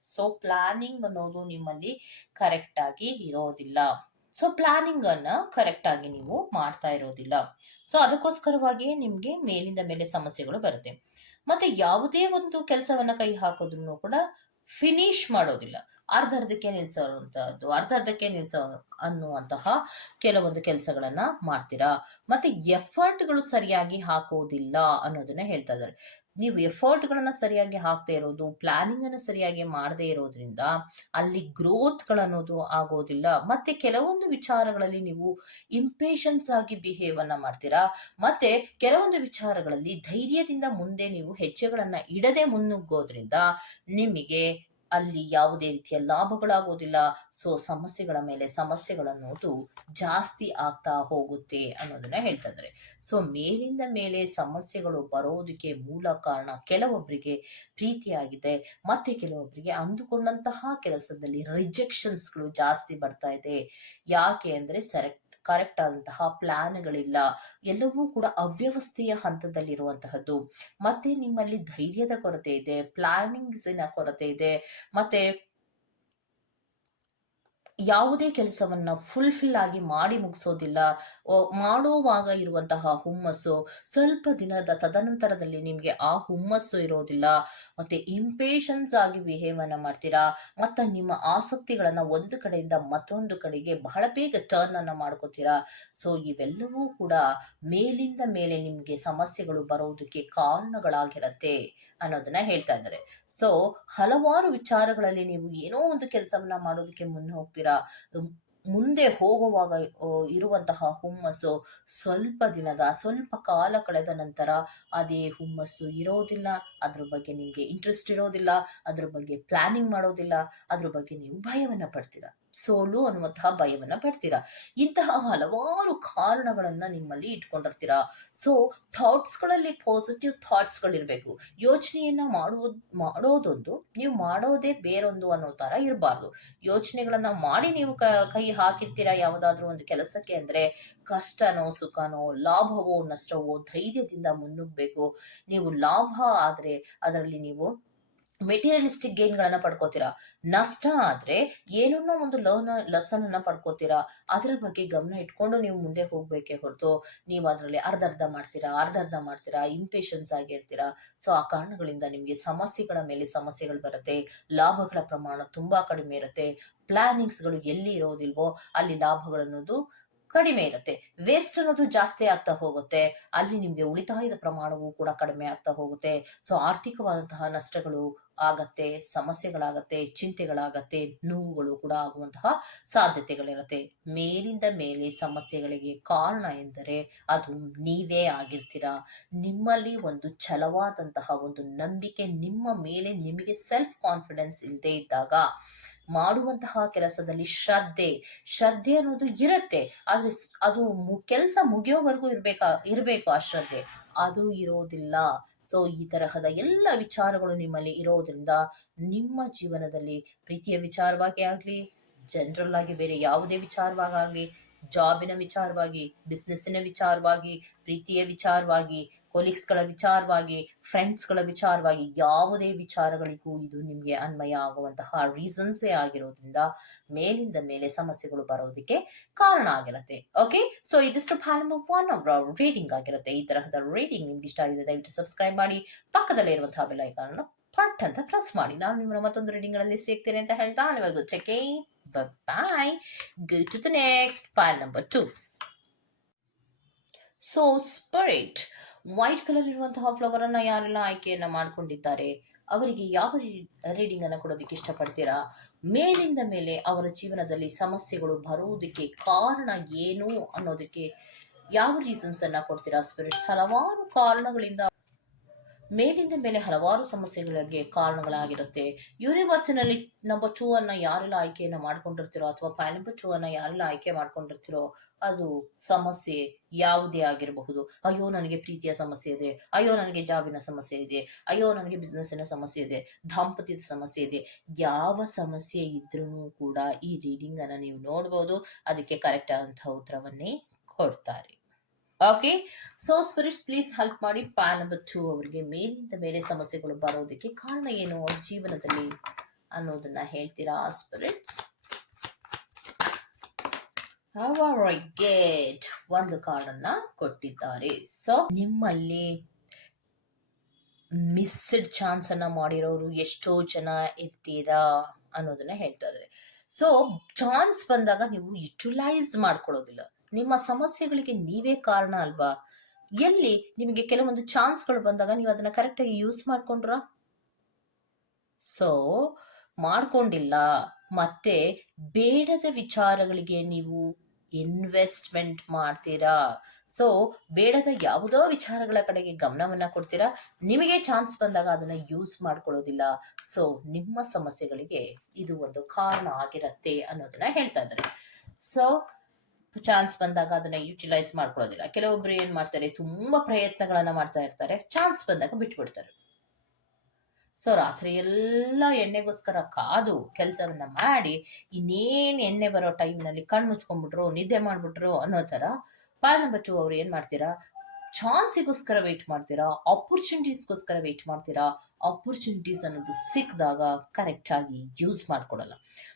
ಸೊ ಪ್ಲಾನಿಂಗ್ ಅನ್ನೋದು ನಿಮ್ಮಲ್ಲಿ ಕರೆಕ್ಟಾಗಿ ಇರೋದಿಲ್ಲ. ಸೊ ಪ್ಲಾನಿಂಗ್ ಅನ್ನ ಕರೆಕ್ಟ್ ಆಗಿ ನೀವು ಮಾಡ್ತಾ ಇರೋದಿಲ್ಲ. ಸೊ ಅದಕ್ಕೋಸ್ಕರವಾಗಿಯೇ ನಿಮ್ಗೆ ಮೇಲಿಂದ ಮೇಲೆ ಸಮಸ್ಯೆಗಳು ಬರುತ್ತೆ. ಮತ್ತೆ ಯಾವುದೇ ಒಂದು ಕೆಲಸವನ್ನ ಕೈ ಹಾಕೋದ್ರೂ ಕೂಡ ಫಿನಿಶ್ ಮಾಡೋದಿಲ್ಲ. ಅರ್ಧ ಅರ್ಧರ್ಧಕ್ಕೆ ನಿಲ್ಸೋ ಅನ್ನುವಂತಹ ಕೆಲವೊಂದು ಕೆಲಸಗಳನ್ನ ಮಾಡ್ತೀರಾ? ಮತ್ತೆ ಎಫರ್ಟ್ಗಳು ಸರಿಯಾಗಿ ಹಾಕೋದಿಲ್ಲ ಅನ್ನೋದನ್ನ ಹೇಳ್ತಾ ಇದ್ದಾರೆ. ನೀವು ಎಫರ್ಟ್ಗಳನ್ನ ಸರಿಯಾಗಿ ಹಾಕದೇ ಇರೋದು ಪ್ಲಾನಿಂಗ್ ಅನ್ನ ಸರಿಯಾಗಿ ಮಾಡದೇ ಇರೋದ್ರಿಂದ ಅಲ್ಲಿ ಗ್ರೋತ್ಗಳನ್ನೋದು ಆಗೋದಿಲ್ಲ. ಮತ್ತೆ ಕೆಲವೊಂದು ವಿಚಾರಗಳಲ್ಲಿ ನೀವು ಇಂಪೇಷನ್ಸ್ ಆಗಿ ಬಿಹೇವ್ ಅನ್ನ ಮಾಡ್ತೀರಾ? ಮತ್ತೆ ಕೆಲವೊಂದು ವಿಚಾರಗಳಲ್ಲಿ ಧೈರ್ಯದಿಂದ ಮುಂದೆ ನೀವು ಹೆಜ್ಜೆಗಳನ್ನ ಇಡದೆ ಮುನ್ನುಗ್ಗೋದ್ರಿಂದ ನಿಮಗೆ ಅಲ್ಲಿ ಯಾವುದೇ ರೀತಿಯ ಲಾಭಗಳಾಗೋದಿಲ್ಲ. ಸೊ ಸಮಸ್ಯೆಗಳ ಮೇಲೆ ಸಮಸ್ಯೆಗಳನ್ನೋದು ಜಾಸ್ತಿ ಆಗ್ತಾ ಹೋಗುತ್ತೆ ಅನ್ನೋದನ್ನ ಹೇಳ್ತಾ ಇದ್ದಾರೆ. ಸೊ ಮೇಲಿಂದ ಮೇಲೆ ಸಮಸ್ಯೆಗಳು ಬರೋದಕ್ಕೆ ಮೂಲ ಕಾರಣ ಕೆಲವೊಬ್ಬರಿಗೆ ಪ್ರೀತಿಯಾಗಿದೆ. ಮತ್ತೆ ಕೆಲವೊಬ್ಬರಿಗೆ ಅಂದುಕೊಂಡಂತಹ ಕೆಲಸದಲ್ಲಿ ರಿಜೆಕ್ಷನ್ಸ್ಗಳು ಜಾಸ್ತಿ ಬರ್ತಾ ಇದೆ. ಯಾಕೆ ಅಂದ್ರೆ ಸೆರೆಕ್ಟ್ ಕರೆಕ್ಟ್ ಆದಂತಹ ಪ್ಲಾನ್ಗಳಿಲ್ಲ ಎಲ್ಲವೂ ಕೂಡ ಅವ್ಯವಸ್ಥೆಯ ಹಂತದಲ್ಲಿರುವಂತಹದ್ದು. ಮತ್ತೆ ನಿಮ್ಮಲ್ಲಿ ಧೈರ್ಯದ ಕೊರತೆ ಇದೆ ಪ್ಲಾನಿಂಗ್ಸಿನ ಕೊರತೆ ಇದೆ. ಮತ್ತೆ ಯಾವುದೇ ಕೆಲಸವನ್ನ ಫುಲ್ಫಿಲ್ ಆಗಿ ಮಾಡಿ ಮುಗಿಸೋದಿಲ್ಲ. ಮಾಡುವಾಗ ಇರುವಂತಹ ಹುಮ್ಮಸ್ಸು ಸ್ವಲ್ಪ ದಿನದ ತದನಂತರದಲ್ಲಿ ನಿಮಗೆ ಆ ಹುಮ್ಮಸ್ಸು ಇರೋದಿಲ್ಲ. ಮತ್ತೆ ಇಂಪೇಷನ್ಸ್ ಆಗಿ ಬಿಹೇವ್ ಅನ್ನ ಮಾಡ್ತೀರಾ? ಮತ್ತು ನಿಮ್ಮ ಆಸಕ್ತಿಗಳನ್ನ ಒಂದು ಕಡೆಯಿಂದ ಮತ್ತೊಂದು ಕಡೆಗೆ ಬಹಳ ಬೇಗ ಟರ್ನ್ ಅನ್ನ ಮಾಡ್ಕೋತೀರಾ? ಸೊ ಇವೆಲ್ಲವೂ ಕೂಡ ಮೇಲಿಂದ ಮೇಲೆ ನಿಮಗೆ ಸಮಸ್ಯೆಗಳು ಬರೋದಕ್ಕೆ ಕಾರಣಗಳಾಗಿರತ್ತೆ. ಅನ್ನೋದನ್ನ ಹೇಳ್ತಾ ಇದ್ದಾರೆ. ಸೊ ಹಲವಾರು ವಿಚಾರಗಳಲ್ಲಿ ನೀವು ಏನೋ ಒಂದು ಕೆಲಸವನ್ನ ಮಾಡೋದಕ್ಕೆ ಮುನ್ನ ಹೋಗ್ತೀರಾ? ಮುಂದೆ ಹೋಗುವಾಗ ಇರುವಂತಹ ಹುಮ್ಮಸ್ಸು ಸ್ವಲ್ಪ ದಿನದ, ಸ್ವಲ್ಪ ಕಾಲ ಕಳೆದ ನಂತರ ಅದೇ ಹುಮ್ಮಸ್ಸು ಇರೋದಿಲ್ಲ, ಅದ್ರ ಬಗ್ಗೆ ನಿಮಗೆ ಇಂಟ್ರೆಸ್ಟ್ ಇರೋದಿಲ್ಲ, ಅದ್ರ ಬಗ್ಗೆ ಪ್ಲಾನಿಂಗ್ ಮಾಡೋದಿಲ್ಲ, ಅದ್ರ ಬಗ್ಗೆ ನೀವು ಭಯವನ್ನ ಪಡ್ತೀರಾ? ಸೋಲು ಅನ್ನುವಂತಹ ಭಯವನ್ನ ಪಡ್ತೀರಾ? ಇಂತಹ ಹಲವಾರು ಕಾರಣಗಳನ್ನ ನಿಮ್ಮಲ್ಲಿ ಇಟ್ಕೊಂಡಿರ್ತೀರಾ? ಸೊ ಥಾಟ್ಸ್ಗಳಲ್ಲಿ ಪಾಸಿಟಿವ್ ಥಾಟ್ಸ್ಗಳಿರಬೇಕು ಯೋಚನೆಯನ್ನ ಮಾಡುವುದು, ಮಾಡೋದೊಂದು, ನೀವು ಮಾಡೋದೇ ಬೇರೊಂದು ಅನ್ನೋ ತರ ಇರಬಾರ್ದು. ಯೋಚನೆಗಳನ್ನ ಮಾಡಿ ನೀವು ಕ, ಕೈ ಹಾಕಿರ್ತೀರಾ ಯಾವುದಾದ್ರೂ ಒಂದು ಕೆಲಸಕ್ಕೆ ಅಂದ್ರೆ ಕಷ್ಟನೋ, ಸುಖನೋ, ಲಾಭವೋ, ನಷ್ಟವೋ, ಧೈರ್ಯದಿಂದ ಮುನ್ನುಗ್ಬೇಕು ನೀವು ಲಾಭ ಆದರೆ ಅದರಲ್ಲಿ ನೀವು ಮೆಟೀರಿಯಲಿಸ್ಟಿಕ್ ಗೇನ್ಗಳನ್ನ ಪಡ್ಕೋತೀರಾ? ನಷ್ಟ ಆದರೆ ಏನನ್ನೋ ಒಂದು ಲರ್ನ್ ಲೆಸನ್ ಅನ್ನ ಪಡ್ಕೋತೀರಾ? ಅದರ ಬಗ್ಗೆ ಗಮನ ಇಟ್ಕೊಂಡು ನೀವು ಮುಂದೆ ಹೋಗ್ಬೇಕೇ ಹೊರತು ನೀವು ಅದರಲ್ಲಿ ಅರ್ಧ ಅರ್ಧ ಮಾಡ್ತೀರಾ ಅರ್ಧ ಅರ್ಧ ಮಾಡ್ತೀರಾ ಇಂಪೇಷನ್ಸ್ ಆಗಿರ್ತೀರಾ? ಸೊ ಆ ಕಾರಣಗಳಿಂದ ನಿಮಗೆ ಸಮಸ್ಯೆಗಳ ಮೇಲೆ ಸಮಸ್ಯೆಗಳು ಬರುತ್ತೆ, ಲಾಭಗಳ ಪ್ರಮಾಣ ತುಂಬಾ ಕಡಿಮೆ ಇರುತ್ತೆ. ಪ್ಲಾನಿಂಗ್ಸ್ಗಳು ಎಲ್ಲಿ ಇರೋದಿಲ್ವೋ ಅಲ್ಲಿ ಲಾಭಗಳನ್ನೋದು ಕಡಿಮೆ ಇರುತ್ತೆ ವೇಸ್ಟ್ ಅನ್ನೋದು ಜಾಸ್ತಿ ಆಗ್ತಾ ಹೋಗುತ್ತೆ. ಅಲ್ಲಿ ನಿಮಗೆ ಉಳಿತಾಯದ ಪ್ರಮಾಣವೂ ಕೂಡ ಕಡಿಮೆ ಆಗ್ತಾ ಹೋಗುತ್ತೆ. ಸೊ ಆರ್ಥಿಕವಾದಂತಹ ನಷ್ಟಗಳು ಆಗತ್ತೆ, ಸಮಸ್ಯೆಗಳಾಗತ್ತೆ, ಚಿಂತೆಗಳಾಗತ್ತೆ, ನೋವುಗಳು ಕೂಡ ಆಗುವಂತಹ ಸಾಧ್ಯತೆಗಳಿರುತ್ತೆ. ಮೇಲಿಂದ ಮೇಲೆ ಸಮಸ್ಯೆಗಳಿಗೆ ಕಾರಣ ಎಂದರೆ ಅದು ನೀವೇ ಆಗಿರ್ತೀರಾ? ನಿಮ್ಮಲ್ಲಿ ಒಂದು ಛಲವಾದಂತಹ ಒಂದು ನಂಬಿಕೆ ನಿಮ್ಮ ಮೇಲೆ ನಿಮಗೆ ಸೆಲ್ಫ್ ಕಾನ್ಫಿಡೆನ್ಸ್ ಇಲ್ಲದೆ ಇದ್ದಾಗ ಮಾಡುವಂತಹ ಕೆಲಸದಲ್ಲಿ ಶ್ರದ್ಧೆ ಶ್ರದ್ಧೆ ಅನ್ನೋದು ಇರುತ್ತೆ. ಆದ್ರೆ ಅದು ಕೆಲಸ ಮುಗಿಯೋವರೆಗೂ ಇರ್ಬೇಕಾ, ಇರಬೇಕು ಆ ಶ್ರದ್ಧೆ. ಅದು ಇರೋದಿಲ್ಲ. ಸೊ ಈ ತರಹದ ಎಲ್ಲ ವಿಚಾರಗಳು ನಿಮ್ಮಲ್ಲಿ ಇರೋದ್ರಿಂದ ನಿಮ್ಮ ಜೀವನದಲ್ಲಿ ಪ್ರೀತಿಯ ವಿಚಾರವಾಗಿ ಆಗಲಿ ಜನರಲ್ ಆಗಿ ಬೇರೆ ಯಾವುದೇ ವಿಚಾರವಾಗಲಿ ಜಾಬಿನ ವಿಚಾರವಾಗಿ ಬಿಸ್ನೆಸ್ಸಿನ ವಿಚಾರವಾಗಿ, ಪ್ರೀತಿಯ ವಿಚಾರವಾಗಿ ಕೊಲೀಗ್ಸ್ಗಳ ವಿಚಾರವಾಗಿ ಫ್ರೆಂಡ್ಸ್ಗಳ ವಿಚಾರವಾಗಿ ಯಾವುದೇ ವಿಚಾರಗಳಿಗೂ ಇದು ನಿಮಗೆ ಅನ್ವಯ ಆಗುವಂತಹ ರೀಸನ್ಸೇ ಆಗಿರೋದ್ರಿಂದ ಮೇಲಿಂದ ಮೇಲೆ ಸಮಸ್ಯೆಗಳು ಬರೋದಕ್ಕೆ ಕಾರಣ ಆಗಿರುತ್ತೆ. ಓಕೆ ಸೊ ಇದಿಷ್ಟು ಫಾಲಮ್ ಆಫ್ ಒನ್ ಅವರ್ ರೀಡಿಂಗ್ ಆಗಿರುತ್ತೆ. ಈ ತರಹದ ರೀಡಿಂಗ್ ನಿಮ್ಗೆ ಇಷ್ಟ ಆಗಿದೆ, ದಯವಿಟ್ಟು ಸಬ್ಸ್ಕ್ರೈಬ್ ಮಾಡಿ. ಪಕ್ಕದಲ್ಲೇ ಇರುವಂತಹ ಐಕಾನ್ ಪಟ್ ಅಂತ ಪ್ರೆಸ್ ಮಾಡಿ. ನಾನು ನಿಮ್ಮ ಮತ್ತೊಂದು ರೀಡಿಂಗ್ಗಳಲ್ಲಿ ಸಿಗ್ತೇನೆ ಅಂತ ಹೇಳ್ತಾ ಇವಾಗ ಚೆಕ್ಕೆ ಬಾಯ್ go to the next pile number two. So spirit white colour ಇರುವಂತಹ ಫ್ಲವರ್ ಅನ್ನ ಯಾರೆಲ್ಲ ಆಯ್ಕೆಯನ್ನ ಮಾಡ್ಕೊಂಡಿದ್ದಾರೆ, ಅವರಿಗೆ ಯಾವ ರೀಡಿಂಗ್ ಅನ್ನ ಕೊಡೋದಕ್ಕೆ ಇಷ್ಟಪಡ್ತೀರಾ? ಮೇಲಿಂದ ಮೇಲೆ ಅವರ ಜೀವನದಲ್ಲಿ ಸಮಸ್ಯೆಗಳು ಬರುವುದಕ್ಕೆ ಕಾರಣ ಏನು ಅನ್ನೋದಕ್ಕೆ ಯಾವ ರೀಸನ್ಸ್ ಅನ್ನ ಕೊಡ್ತೀರಾ? ಸ್ಪಿರಿಟ್ಸ್ ಹಲವಾರು ಕಾರಣಗಳಿಂದ ಮೇಲಿಂದ ಮೇಲೆ ಹಲವಾರು ಸಮಸ್ಯೆಗಳಿಗೆ ಕಾರಣಗಳಾಗಿರುತ್ತೆ. ಯೂನಿವರ್ಸಿನಲ್ಲಿ ನಂಬರ್ ಟೂ ಅನ್ನ ಯಾರೆಲ್ಲ ಆಯ್ಕೆಯನ್ನು ಮಾಡ್ಕೊಂಡಿರ್ತೀರೋ ಅಥವಾ ಪ್ಯಾನ್ ನಂಬರ್ ಟೂ ಅನ್ನ ಯಾರೆಲ್ಲ ಆಯ್ಕೆ ಮಾಡ್ಕೊಂಡಿರ್ತೀರೋ ಅದು ಸಮಸ್ಯೆ ಯಾವುದೇ ಆಗಿರಬಹುದು. ಅಯ್ಯೋ, ನನಗೆ ಪ್ರೀತಿಯ ಸಮಸ್ಯೆ ಇದೆ. ಅಯ್ಯೋ, ನನಗೆ ಜಾಬಿನ ಸಮಸ್ಯೆ ಇದೆ. ಅಯ್ಯೋ, ನನಗೆ ಬಿಸ್ನೆಸ್ಸಿನ ಸಮಸ್ಯೆ ಇದೆ. ದಾಂಪತ್ಯದ ಸಮಸ್ಯೆ ಇದೆ. ಯಾವ ಸಮಸ್ಯೆ ಇದ್ರೂ ಕೂಡ ಈ ರೀಡಿಂಗ್ ಅನ್ನ ನೀವು ನೋಡ್ಬೋದು. ಅದಕ್ಕೆ ಕರೆಕ್ಟ್ ಆದಂತಹ ಉತ್ತರವನ್ನೇ ಕೊಡ್ತಾರೆ. Okay so spirits please help ಮಾಡಿ ಪ್ಯಾನ್ ನಂಬರ್ ಟೂ ಅವರಿಗೆ ಮೇಲಿಂದ ಮೇಲೆ ಸಮಸ್ಯೆಗಳು ಬರೋದಕ್ಕೆ ಕಾರಣ ಏನು? ಅವ್ರ ಜೀವನದಲ್ಲಿ ಅನ್ನೋದನ್ನ ಹೇಳ್ತೀರಾ ಸ್ಪಿರಿಟ್ಸ್ ಗೇಟ್ ಒಂದು ಕಾರ್ಡನ್ನ ಕೊಟ್ಟಿದ್ದಾರೆ. ಸೊ ನಿಮ್ಮಲ್ಲಿ ಮಿಸ್ಡ್ ಚಾನ್ಸ್ ಅನ್ನ ಮಾಡಿರೋರು ಎಷ್ಟೋ ಜನ ಇರ್ತೀರಾ ಅನ್ನೋದನ್ನ ಹೇಳ್ತಾ ಇದ್ದಾರೆ. ಸೊ ಚಾನ್ಸ್ ಬಂದಾಗ ನೀವು ಯುಟಿಲೈಸ್ ಮಾಡ್ಕೊಳ್ಳೋದಿಲ್ಲ. ನಿಮ್ಮ ಸಮಸ್ಯೆಗಳಿಗೆ ನೀವೇ ಕಾರಣ ಅಲ್ವಾ? ಎಲ್ಲಿ ನಿಮಗೆ ಕೆಲವೊಂದು ಚಾನ್ಸ್ಗಳು ಬಂದಾಗ ನೀವು ಅದನ್ನ ಕರೆಕ್ಟಾಗಿ ಯೂಸ್ ಮಾಡ್ಕೊಂಡ್ರ? ಸೊ ಮಾಡ್ಕೊಂಡಿಲ್ಲ. ಮತ್ತೆ ಬೇಡದ ವಿಚಾರಗಳಿಗೆ ನೀವು ಇನ್ವೆಸ್ಟ್ಮೆಂಟ್ ಮಾಡ್ತೀರಾ? ಸೊ ಬೇಡದ ಯಾವುದೋ ವಿಚಾರಗಳ ಕಡೆಗೆ ಗಮನವನ್ನ ಕೊಡ್ತೀರಾ? ನಿಮಗೆ ಚಾನ್ಸ್ ಬಂದಾಗ ಅದನ್ನ ಯೂಸ್ ಮಾಡ್ಕೊಳ್ಳೋದಿಲ್ಲ. ಸೊ ನಿಮ್ಮ ಸಮಸ್ಯೆಗಳಿಗೆ ಇದು ಒಂದು ಕಾರಣ ಆಗಿರತ್ತೆ ಅನ್ನೋದನ್ನ ಹೇಳ್ತಾ ಇದ್ದಾರೆ. ಸೊ ಚಾನ್ಸ್ ಬಂದಾಗ ಅದನ್ನ ಯುಟಿಲೈಸ್ ಮಾಡ್ಕೊಳ್ಳೋದಿಲ್ಲ. ಕೆಲವೊಬ್ರು ಏನ್ ಮಾಡ್ತಾರೆ, ತುಂಬಾ ಪ್ರಯತ್ನಗಳನ್ನ ಮಾಡ್ತಾ ಇರ್ತಾರೆ ಚಾನ್ಸ್ ಬಂದಾಗ ಬಿಟ್ಬಿಡ್ತಾರೆ. ಸೊ ರಾತ್ರಿ ಎಲ್ಲ ಎಣ್ಣೆಗೋಸ್ಕರ ಕಾದು ಕೆಲಸವನ್ನ ಮಾಡಿ, ಇನ್ನೇನ್ ಎಣ್ಣೆ ಬರೋ ಟೈಮ್ನಲ್ಲಿ ಕಣ್ಣು ಮುಚ್ಕೊಂಡ್ಬಿಟ್ರು, ನಿದ್ದೆ ಮಾಡ್ಬಿಟ್ರು ಅನ್ನೋ ತರ ಪಾಲ್ ನಂಬರ್ ಟು ಅವ್ರು ಏನ್ ಮಾಡ್ತೀರಾ? ಚಾನ್ಸಿಗೋಸ್ಕರ ವೆಯ್ಟ್ ಮಾಡ್ತೀರಾ? ಆಪರ್ಚುನಿಟೀಸ್ಗೋಸ್ಕರ ವೆಯ್ಟ್ ಮಾಡ್ತೀರಾ? ಆಪರ್ಚುನಿಟೀಸ್ ಅನ್ನೋದು ಸಿಕ್ಕಿದಾಗ ಕರೆಕ್ಟಾಗಿ ಯೂಸ್ ಮಾಡ್ಕೊಡಲ್ಲ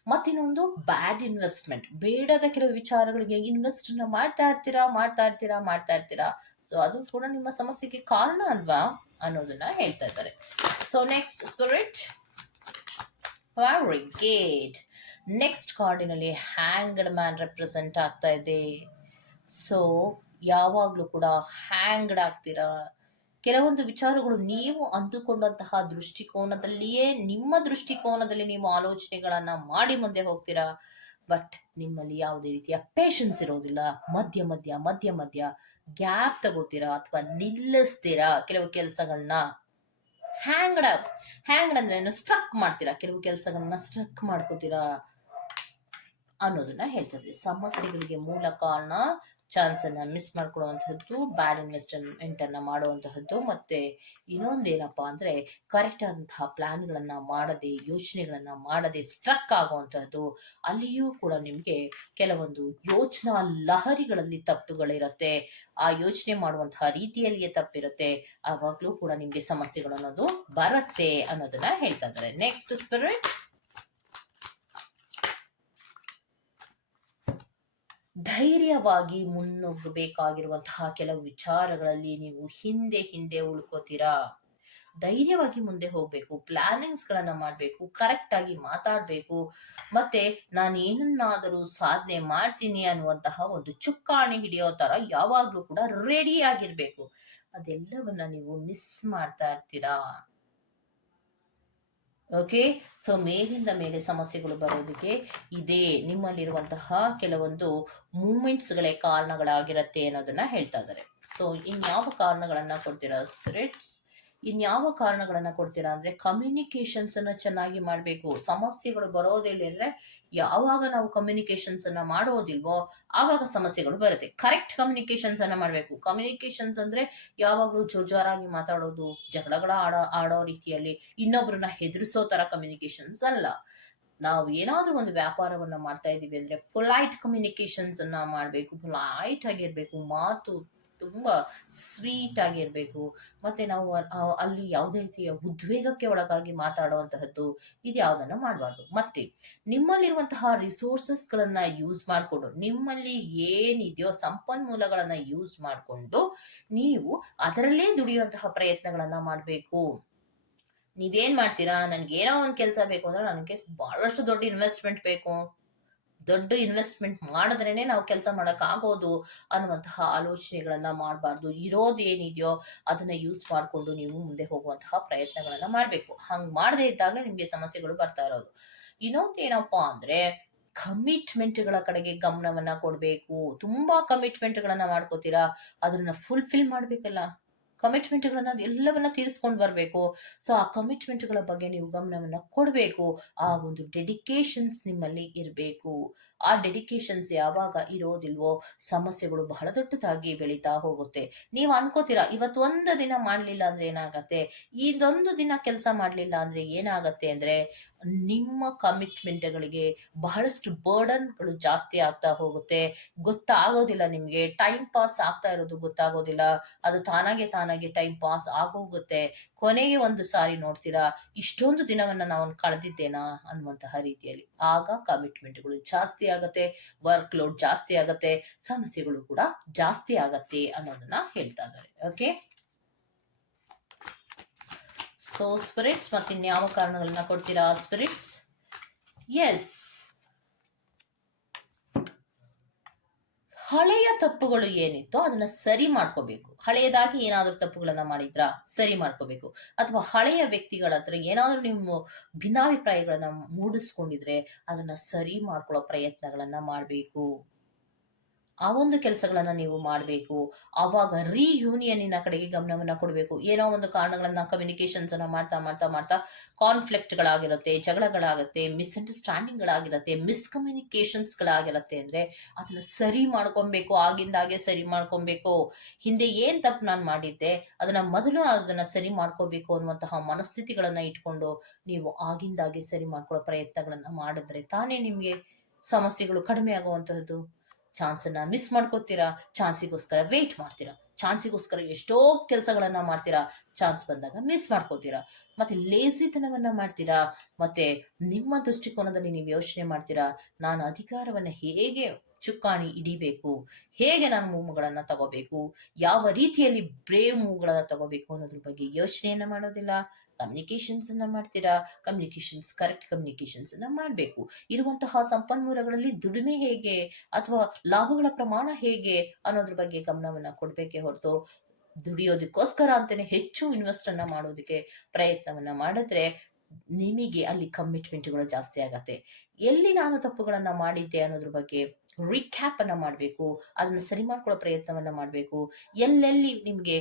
ಮತ್ತಿನ್ನೊಂದು ಬ್ಯಾಡ್ ಇನ್ವೆಸ್ಟ್ಮೆಂಟ್ ಬೇಡದ ಕೆಲವು ವಿಚಾರಗಳಿಗೆ ಇನ್ವೆಸ್ಟ್ನ ಮಾಡ್ತಾ ಇರ್ತೀರಾ? ಮಾಡ್ತಾ ಇರ್ತೀರಾ? ಮಾಡ್ತಾ ಇರ್ತೀರಾ? ಸೊ ಅದು ಕೂಡ ನಿಮ್ಮ ಸಮಸ್ಯೆಗೆ ಕಾರಣ ಅಲ್ವಾ? ಅನ್ನೋದನ್ನ ಹೇಳ್ತಾ ಇದ್ದಾರೆ. So next spirit very gate next ಕಾರ್ಡಿನಲ್ಲಿ ಹ್ಯಾಂಗ್ಡ್ ಮ್ಯಾನ್ ರೆಪ್ರೆಸೆಂಟ್ ಆಗ್ತಾ ಇದೆ. ಸೊ ಯಾವಾಗಲೂ ಕೂಡ ಹ್ಯಾಂಗ್ಡ್ ಆಗ್ತೀರಾ? ಕೆಲವೊಂದು ವಿಚಾರಗಳು ನೀವು ಅಂದುಕೊಂಡಂತಹ ದೃಷ್ಟಿಕೋನದಲ್ಲಿಯೇ, ನಿಮ್ಮ ದೃಷ್ಟಿಕೋನದಲ್ಲಿ ನೀವು ಆಲೋಚನೆಗಳನ್ನ ಮಾಡಿ ಮುಂದೆ ಹೋಗ್ತೀರಾ? ಬಟ್ ನಿಮ್ಮಲ್ಲಿ ಯಾವುದೇ ರೀತಿಯ ಪೇಷನ್ಸ್ ಇರೋದಿಲ್ಲ. ಮಧ್ಯ ಮಧ್ಯ ಮಧ್ಯ ಮಧ್ಯ ಗ್ಯಾಪ್ ತಗೋತೀರಾ ಅಥವಾ ನಿಲ್ಲಿಸ್ತೀರಾ ಕೆಲವು ಕೆಲಸಗಳನ್ನ ಹ್ಯಾಂಗ್ಡ್ ಹ್ಯಾಂಗ್ಡ್ ಅಂದ್ರೆ ಸ್ಟ್ರಕ್ ಮಾಡ್ತೀರಾ? ಕೆಲವು ಕೆಲಸಗಳನ್ನ ಸ್ಟ್ರಕ್ ಮಾಡ್ಕೋತೀರಾ ಅನ್ನೋದನ್ನ ಹೇಳ್ತದೆ ಸಮಸ್ಯೆಗಳಿಗೆ ಮೂಲ ಕಾರಣ ಚಾನ್ಸ್ ಅನ್ನ ಮಿಸ್ ಮಾಡ್ಕೊಳ್ಳುವಂತಹದ್ದು ಬ್ಯಾಡ್ ಇನ್ವೆಸ್ಟ್ಮೆಂಟ್ ಅನ್ನ ಮಾಡುವಂತಹದ್ದು. ಮತ್ತೆ ಇನ್ನೊಂದೇನಪ್ಪಾ ಅಂದ್ರೆ ಕರೆಕ್ಟ್ ಆದಂತಹ ಪ್ಲಾನ್ಗಳನ್ನ ಮಾಡದೆ, ಯೋಚನೆಗಳನ್ನ ಮಾಡದೆ ಸ್ಟ್ರಕ್ ಆಗುವಂತಹದ್ದು ಅಲ್ಲಿಯೂ ಕೂಡ ನಿಮ್ಗೆ ಕೆಲವೊಂದು ಯೋಚನಾ ಲಹರಿಗಳಲ್ಲಿ ತಪ್ಪುಗಳಿರತ್ತೆ. ಆ ಯೋಚನೆ ಮಾಡುವಂತಹ ರೀತಿಯಲ್ಲಿಯೇ ತಪ್ಪಿರುತ್ತೆ. ಆವಾಗ್ಲೂ ಕೂಡ ನಿಮ್ಗೆ ಸಮಸ್ಯೆಗಳು ಅನ್ನೋದು ಬರುತ್ತೆ ಅನ್ನೋದನ್ನ ಹೇಳ್ತಾ ಇದ್ದಾರೆ. ನೆಕ್ಸ್ಟ್ ಸ್ಪಿರಿಟ್ ಧೈರ್ಯವಾಗಿ ಮುನ್ನುಗ್ಗಬೇಕಾಗಿರುವಂತಹ ಕೆಲವು ವಿಚಾರಗಳಲ್ಲಿ ನೀವು ಹಿಂದೆ ಹಿಂದೆ ಉಳ್ಕೋತೀರಾ? ಧೈರ್ಯವಾಗಿ ಮುಂದೆ ಹೋಗ್ಬೇಕು ಮಾಡಬೇಕು ಕರೆಕ್ಟ್ ಆಗಿ ಮಾತಾಡಬೇಕು, ಮತ್ತೆ ನಾನು ಏನನ್ನಾದರೂ ಸಾಧನೆ ಮಾಡ್ತೀನಿ ಅನ್ನುವಂತಹ ಒಂದು ಚುಕ್ಕಾಣಿ ಹಿಡಿಯೋ ತರ ಯಾವಾಗ್ಲೂ ಕೂಡ ರೆಡಿ ಆಗಿರ್ಬೇಕು. ಅದೆಲ್ಲವನ್ನ ನೀವು ಮಿಸ್ ಮಾಡ್ತಾ ಇರ್ತೀರಾ? ಓಕೆ ಸೊ ಮೇಲಿಂದ ಮೇಲೆ ಸಮಸ್ಯೆಗಳು ಬರೋದಕ್ಕೆ ಇದೇ ನಿಮ್ಮಲ್ಲಿರುವಂತಹ ಕೆಲವೊಂದು ಮೂಮೆಂಟ್ಸ್ಗಳೇ ಕಾರಣಗಳಾಗಿರತ್ತೆ ಅನ್ನೋದನ್ನ ಹೇಳ್ತಾ ಇದ್ದಾರೆ. ಸೊ ಇನ್ಯಾವ ಕಾರಣಗಳನ್ನ ಕೊಡ್ತೀರಾ ಸ್ಪಿರಿಟ್ಸ್ ಇನ್ಯಾವ ಕಾರಣಗಳನ್ನ ಕೊಡ್ತೀರಾ ಅಂದ್ರೆ ಕಮ್ಯುನಿಕೇಶನ್ಸ್ ಅನ್ನ ಚೆನ್ನಾಗಿ ಮಾಡಬೇಕು. ಸಮಸ್ಯೆಗಳು ಬರೋದಿಲ್ಲ ಅಂದ್ರೆ ಯಾವಾಗ ನಾವು ಕಮ್ಯುನಿಕೇಶನ್ಸ್ ಅನ್ನ ಮಾಡೋದಿಲ್ವೋ ಆವಾಗ ಸಮಸ್ಯೆಗಳು ಬರುತ್ತೆ. ಕರೆಕ್ಟ್ ಕಮ್ಯುನಿಕೇಶನ್ಸ್ ಅನ್ನ ಮಾಡಬೇಕು. ಕಮ್ಯುನಿಕೇಶನ್ಸ್ ಅಂದ್ರೆ ಯಾವಾಗಲೂ ಜೋರಾಗಿ ಮಾತಾಡೋದು, ಜಗಳಗಳ ಆಡೋ ಆಡೋ ರೀತಿಯಲ್ಲಿ ಇನ್ನೊಬ್ಬರನ್ನ ಹೆದರಿಸೋ ತರ ಕಮ್ಯುನಿಕೇಶನ್ಸ್ ಅಲ್ಲ. ನಾವು ಏನಾದ್ರೂ ಒಂದು ವ್ಯಾಪಾರವನ್ನ ಮಾಡ್ತಾ ಇದ್ದೀವಿ ಅಂದ್ರೆ ಪೊಲೈಟ್ ಕಮ್ಯುನಿಕೇಶನ್ಸ್ ಅನ್ನ ಮಾಡಬೇಕು ಪೊಲೈಟ್ ಆಗಿರ್ಬೇಕು ಮಾತು ತುಂಬಾ ಸ್ವೀಟ್ ಆಗಿರ್ಬೇಕು. ಮತ್ತೆ ನಾವು ಅಲ್ಲಿ ಯಾವುದೇ ರೀತಿಯ ಉದ್ವೇಗಕ್ಕೆ ಒಳಗಾಗಿ ಮಾತಾಡುವಂತಹದ್ದು ಇದು ಯಾವುದನ್ನ ಮಾಡಬಾರ್ದು. ಮತ್ತೆ ನಿಮ್ಮಲ್ಲಿರುವಂತಹ ರಿಸೋರ್ಸಸ್ ಗಳನ್ನ ಯೂಸ್ ಮಾಡಿಕೊಂಡು, ನಿಮ್ಮಲ್ಲಿ ಏನಿದೆಯೋ ಸಂಪನ್ಮೂಲಗಳನ್ನ ಯೂಸ್ ಮಾಡಿಕೊಂಡು ನೀವು ಅದರಲ್ಲೇ ದುಡಿಯುವಂತಹ ಪ್ರಯತ್ನಗಳನ್ನ ಮಾಡಬೇಕು. ನೀವೇನ್ ಮಾಡ್ತೀರಾ? ನನ್ಗೆ ಏನೋ ಒಂದು ಕೆಲಸ ಬೇಕು ಅಂದ್ರೆ ನನಗೆ ಬಹಳಷ್ಟು ದೊಡ್ಡ ಇನ್ವೆಸ್ಟ್ಮೆಂಟ್ ಬೇಕು. ದೊಡ್ಡ ಇನ್ವೆಸ್ಟ್ಮೆಂಟ್ ಮಾಡಿದ್ರೇನೆ ನಾವು ಕೆಲಸ ಮಾಡಕ್ ಆಗೋದು ಅನ್ನುವಂತಹ ಆಲೋಚನೆಗಳನ್ನ ಮಾಡಬಾರ್ದು. ಇರೋದೇನಿದೆಯೋ ಅದನ್ನ ಯೂಸ್ ಮಾಡಿಕೊಂಡು ನೀವು ಮುಂದೆ ಹೋಗುವಂತಹ ಪ್ರಯತ್ನಗಳನ್ನ ಮಾಡಬೇಕು. ಹಂಗ್ ಮಾಡದೇ ಇದ್ದಾಗ ನಿಮ್ಗೆ ಸಮಸ್ಯೆಗಳು ಬರ್ತಾ ಇರೋದು. ಇನ್ನೊಂದು ಏನಪ್ಪಾ ಅಂದ್ರೆ ಕಮಿಟ್ಮೆಂಟ್ಗಳ ಕಡೆಗೆ ಗಮನವನ್ನ ಕೊಡಬೇಕು. ತುಂಬಾ ಕಮಿಟ್ಮೆಂಟ್ಗಳನ್ನ ಮಾಡ್ಕೋತೀರಾ? ಅದನ್ನ ಫುಲ್ಫಿಲ್ ಮಾಡ್ಬೇಕಲ್ಲ. ಕಮಿಟ್ಮೆಂಟ್ಗಳನ್ನ ಎಲ್ಲವನ್ನ ತೀರಿಸ್ಕೊಂಡು ಬರಬೇಕು. ಸೊ ಆ ಕಮಿಟ್ಮೆಂಟ್ಗಳ ಬಗ್ಗೆ ನೀವು ಗಮನವನ್ನ ಕೊಡಬೇಕು. ಆ ಒಂದು ಡೆಡಿಕೇಶನ್ಸ್ ನಿಮ್ಮಲ್ಲಿ ಇರಬೇಕು. ಆ ಡೆಡಿಕೇಶನ್ಸ್ ಯಾವಾಗ ಇರೋದಿಲ್ವೋ ಸಮಸ್ಯೆಗಳು ಬಹಳ ದೊಡ್ಡದಾಗಿ ಬೆಳೀತಾ ಹೋಗುತ್ತೆ. ನೀವು ಅನ್ಕೋತೀರಾ, ಇವತ್ತು ಒಂದು ದಿನ ಮಾಡಲಿಲ್ಲ ಅಂದ್ರೆ ಏನಾಗತ್ತೆ? ಇದೊಂದು ದಿನ ಕೆಲಸ ಮಾಡಲಿಲ್ಲ ಅಂದ್ರೆ ಏನಾಗತ್ತೆ ಅಂದ್ರೆ ನಿಮ್ಮ ಕಮಿಟ್ಮೆಂಟ್ಗಳಿಗೆ ಬಹಳಷ್ಟು ಬರ್ಡನ್ಗಳು ಜಾಸ್ತಿ ಆಗ್ತಾ ಹೋಗುತ್ತೆ. ಗೊತ್ತಾಗೋದಿಲ್ಲ ನಿಮ್ಗೆ ಟೈಮ್ ಪಾಸ್ ಆಗ್ತಾ ಇರೋದು ಗೊತ್ತಾಗೋದಿಲ್ಲ. ಅದು ತಾನಾಗೆ ತಾನಾಗೆ ಟೈಮ್ ಪಾಸ್ ಆಗೋಗುತ್ತೆ. ಕೊನೆಗೆ ಒಂದು ಸಾರಿ ನೋಡ್ತೀರಾ, ಇಷ್ಟೊಂದು ದಿನವನ್ನ ನಾವು ಕಳೆದಿದ್ದೇನಾ ಅನ್ನುವಂತಹ ರೀತಿಯಲ್ಲಿ. ಆಗ ಕಮಿಟ್ಮೆಂಟ್ಗಳು ಜಾಸ್ತಿ ಆಗತ್ತೆ ವರ್ಕ್ ಲೋಡ್ ಜಾಸ್ತಿ ಆಗತ್ತೆ, ಸಮಸ್ಯೆಗಳು ಕೂಡ ಜಾಸ್ತಿ ಆಗತ್ತೆ ಅನ್ನೋದನ್ನ ಹೇಳ್ತಾ ಇದ್ದಾರೆ. ಓಕೆ ಸೊ ಸ್ಪಿರಿಟ್ಸ್ ಮತ್ತೆ ಇನ್ಯಾವ ಕಾರಣಗಳನ್ನ ಕೊಡ್ತೀರಾ ಸ್ಪಿರಿಟ್ಸ್ ಎಸ್ ಹಳೆಯ ತಪ್ಪುಗಳು ಏನಿತ್ತೋ ಅದನ್ನ ಸರಿ ಮಾಡ್ಕೋಬೇಕು. ಹಳೆಯದಾಗಿ ಏನಾದ್ರೂ ತಪ್ಪುಗಳನ್ನ ಮಾಡಿದ್ರಾ, ಸರಿ ಮಾಡ್ಕೋಬೇಕು. ಅಥವಾ ಹಳೆಯ ವ್ಯಕ್ತಿಗಳ ಹತ್ರ ಏನಾದ್ರೂ ನಿಮ್ಮ ಭಿನ್ನಾಭಿಪ್ರಾಯಗಳನ್ನ ಮೂಡಿಸ್ಕೊಂಡಿದ್ರೆ ಅದನ್ನ ಸರಿ ಮಾಡ್ಕೊಳ್ಳೋ ಪ್ರಯತ್ನಗಳನ್ನ ಮಾಡಬೇಕು. ಆ ಒಂದು ಕೆಲಸಗಳನ್ನ ನೀವು ಮಾಡಬೇಕು. ಆವಾಗ ರಿಯೂನಿಯನ್ನಿನ ಕಡೆಗೆ ಗಮನವನ್ನ ಕೊಡಬೇಕು. ಏನೋ ಒಂದು ಕಾರಣಗಳನ್ನ ಕಮ್ಯುನಿಕೇಶನ್ಸ್ ಅನ್ನ ಮಾಡ್ತಾ ಮಾಡ್ತಾ ಮಾಡ್ತಾ ಕಾನ್ಫ್ಲಿಕ್ಟ್ಗಳಾಗಿರುತ್ತೆ ಜಗಳಗಳಾಗುತ್ತೆ ಮಿಸ್ಅಂಡರ್ಸ್ಟ್ಯಾಂಡಿಂಗ್ಗಳಾಗಿರುತ್ತೆ ಮಿಸ್ಕಮ್ಯುನಿಕೇಷನ್ಸ್ಗಳಾಗಿರುತ್ತೆ ಅಂದ್ರೆ ಅದನ್ನ ಸರಿ ಮಾಡ್ಕೊಬೇಕು ಆಗಿಂದಾಗೆ ಸರಿ ಮಾಡ್ಕೊಬೇಕು. ಹಿಂದೆ ಏನ್ ತಪ್ಪು ನಾನು ಮಾಡಿದ್ದೆ, ಅದನ್ನ ಮೊದಲು ಅದನ್ನ ಸರಿ ಮಾಡ್ಕೋಬೇಕು ಅನ್ನುವಂತಹ ಮನಸ್ಥಿತಿಗಳನ್ನ ಇಟ್ಕೊಂಡು ನೀವು ಆಗಿಂದಾಗೆ ಸರಿ ಮಾಡ್ಕೊಳ್ಳೋ ಪ್ರಯತ್ನಗಳನ್ನ ಮಾಡಿದ್ರೆ ತಾನೇ ನಿಮ್ಗೆ ಸಮಸ್ಯೆಗಳು ಕಡಿಮೆ ಆಗುವಂತಹದ್ದು. ಚಾನ್ಸನ್ನ ಮಿಸ್ ಮಾಡ್ಕೋತೀರಾ? ಚಾನ್ಸಿಗೋಸ್ಕರ ವೇಟ್ ಮಾಡ್ತೀರಾ? ಚಾನ್ಸಿಗೋಸ್ಕರ ಎಷ್ಟೋ ಕೆಲಸಗಳನ್ನ ಮಾಡ್ತೀರಾ? ಚಾನ್ಸ್ ಬಂದಾಗ ಮಿಸ್ ಮಾಡ್ಕೋತೀರಾ? ಮತ್ತೆ ಲೇಸಿತನವನ್ನ ಮಾಡ್ತೀರಾ? ಮತ್ತೆ ನಿಮ್ಮ ದೃಷ್ಟಿಕೋನದಲ್ಲಿ ನೀವು ಯೋಚನೆ ಮಾಡ್ತೀರಾ? ನಾನು ಅಧಿಕಾರವನ್ನ ಹೇಗೆ ಚುಕ್ಕಾಣಿ ಹಿಡಿಬೇಕು? ಹೇಗೆ ನಾನು ಮೂವ್ಗಳನ್ನು ತಗೋಬೇಕು? ಯಾವ ರೀತಿಯಲ್ಲಿ ಬ್ರೇವ್ ಮೂವ್ಗಳನ್ನು ತಗೋಬೇಕು ಅನ್ನೋದ್ರ ಬಗ್ಗೆ ಯೋಚನೆಯನ್ನ ಮಾಡೋದಿಲ್ಲ. ಕಮ್ಯುನಿಕೇಶನ್ಸ್ ಅನ್ನ ಮಾಡ್ತೀರಾ? ಕಮ್ಯುನಿಕೇಷನ್ಸ್ ಕರೆಕ್ಟ್ ಕಮ್ಯುನಿಕೇಷನ್ಸ್ ಅನ್ನ ಮಾಡಬೇಕು. ಇರುವಂತಹ ಸಂಪನ್ಮೂಲಗಳಲ್ಲಿ ದುಡಿಮೆ ಹೇಗೆ? ಅಥವಾ ಲಾಭಗಳ ಪ್ರಮಾಣ ಹೇಗೆ? ಅನ್ನೋದ್ರ ಬಗ್ಗೆ ಗಮನವನ್ನ ಕೊಡ್ಬೇಕೇ ಹೊರತು ದುಡಿಯೋದಕ್ಕೋಸ್ಕರ ಅಂತಾನೆ ಹೆಚ್ಚು ಇನ್ವೆಸ್ಟ್ ಅನ್ನ ಮಾಡೋದಕ್ಕೆ ಪ್ರಯತ್ನವನ್ನ ಮಾಡಿದ್ರೆ ನಿಮಗೆ ಅಲ್ಲಿ ಕಮಿಟ್ಮೆಂಟ್ಗಳು ಜಾಸ್ತಿ ಆಗತ್ತೆ. ಎಲ್ಲಿ ನಾನು ತಪ್ಪುಗಳನ್ನ ಮಾಡಿದ್ದೆ ಅನ್ನೋದ್ರ ಬಗ್ಗೆ ರಿಕ್ಯಾಪ್ ಅನ್ನ ಮಾಡಬೇಕು, ಅದನ್ನ ಸರಿ ಮಾಡ್ಕೊಳ್ಳೋ ಪ್ರಯತ್ನವನ್ನ ಮಾಡಬೇಕು, ಎಲ್ಲೆಲ್ಲಿ ನಿಮಗೆ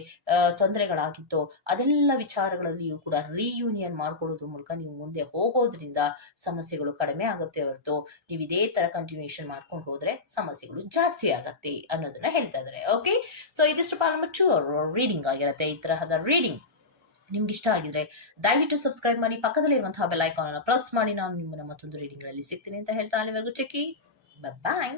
ತೊಂದರೆಗಳಾಗಿತ್ತೋ ಅದೆಲ್ಲ ವಿಚಾರಗಳಲ್ಲಿಯೂ ಕೂಡ ರೀಯೂನಿಯನ್ ಮಾಡ್ಕೊಳ್ಳೋದ್ರ ಮೂಲಕ ನೀವು ಮುಂದೆ ಹೋಗೋದ್ರಿಂದ ಸಮಸ್ಯೆಗಳು ಕಡಿಮೆ ಆಗುತ್ತೆ ಹೊರತು ನೀವು ಇದೇ ತರ ಕಂಟಿನ್ಯೂಷನ್ ಮಾಡ್ಕೊಂಡು ಹೋದ್ರೆ ಸಮಸ್ಯೆಗಳು ಜಾಸ್ತಿ ಆಗತ್ತೆ ಅನ್ನೋದನ್ನ ಹೇಳ್ತಾ ಇದ್ದಾರೆ ಓಕೆ ಸೊ ಇದಿಷ್ಟು ಪಾರ್ಮಚ್ಚು ರೀಡಿಂಗ್ ಆಗಿರುತ್ತೆ. ಈ ತರಹದ ರೀಡಿಂಗ್ ನಿಮ್ಗೆ ಇಷ್ಟ ಆಗಿದ್ರೆ ದಯವಿಟ್ಟು ಸಬ್ಸ್ಕ್ರೈಬ್ ಮಾಡಿ ಪಕ್ಕದಲ್ಲಿರುವಂತಹ ಬೆಲ್ ಐಕಾನ್ ಅನ್ನು ಪ್ರೆಸ್ ಮಾಡಿ. ನಾನು ನಿಮ್ಮನ್ನ ಮತ್ತೊಂದು ರೀಡಿಂಗ್ ಅಲ್ಲಿ ಸಿಗ್ತೀನಿ ಅಂತ ಹೇಳ್ತಾ ಅಲ್ಲಿವರೆಗೂ. ಚೆಕ್ಕಿ ಬಾಯ್